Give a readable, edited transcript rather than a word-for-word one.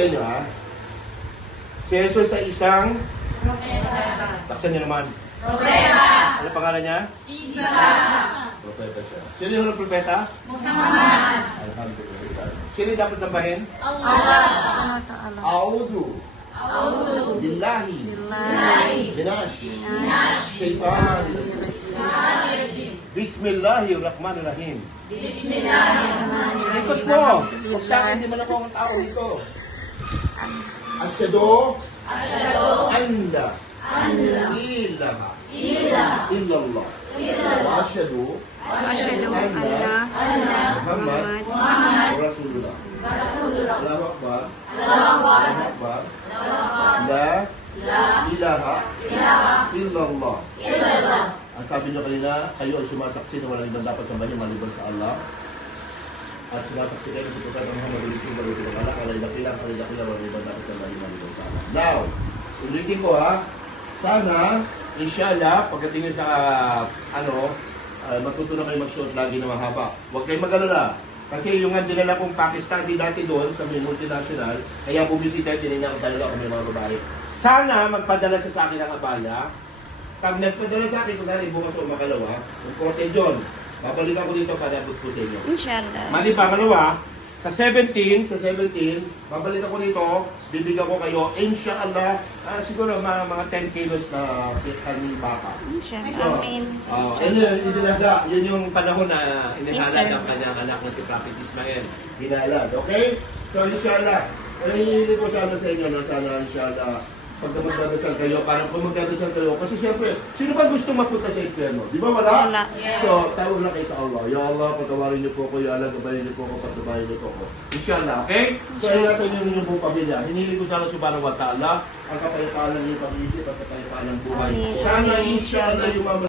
sa inyo, ha? Si Jesus ay isang Propeta. taksan niyo naman. Propeta. Ano pangalan niya? Isa. Propeta siya. Sino yung propeta? Muhammad. Alhamdulillah. Sino yung dapat sambahin? Allah. Subhanahu wa ta'ala. A'udhu A'udhu billahi Billahi. minash shaitanir Bismillahirrahmanirrahim. Bismillahirrahmanirrahim. Bismillahirrahmanirrahim. Ikot mo! Huwag sa akin, hindi man ako ang tao dito. Asyado an la ilaha illallah wa asyadu Asyhadu anna Muhammad Rasulullah. Allahu Akbar. Allahu Akbar. La ilaha illallah. Ang sabi niyo kanina, kayo ay sumasaksi na walang ibang dapat sambahin maliban sa Allah. At sinasaksi kayo sa Propeta Muhammad sallallahu alaihi wasallam, kalay-dakila, walang ibang dapat sambahin maliban sa Allah. Now, ulitin ko ha, sana, inshallah, pagdating sa, matuto na kayo mag-shoot lagi na mahaba. Huwag kayong mag-alala. Kasi yung nga dinala kong Pakistani dati doon sa may multinational, kaya bumisita, tinignan ko talaga kung may mga babae. Sana magpadala sa akin ang abaya. Pag nagpadala sa akin, kung nari bukas o makalawa, yung Corte John, babalikan ko dito para abot ko sa inyo. Inshallah. Mali pangalawa, sa 17, babalikan ko dito, bibigyan ko kayo, inshallah, siguro mga 10 kilos na kaning baka. Inshallah. Amin. Yun yung panahon na inihalad ang kanyang anak na si Prophet Ismael. Hinalad, okay? So, inshallah, hihili ko sana sa inyo na sana, inshallah, pag magdadasal kayo, parang kung magdadasal kayo, kasi siyempre, sino ba gusto mapunta sa impyerno? Di ba wala? Wala. So, tawag lang kayo sa Allah. Ya Allah, patawarin niyo po ko. Ya Allah, gabayin niyo po ko. Patubayin niyo po ko. Inshallah, okay? So, ingatan niyo yung buong pamilya. Hinili ko sana subhanahu wa ta'ala ang kapayapaan ng iyong pag-iisip at kapayapaan ng buhay. Amen. Sana, inshallah, yung mga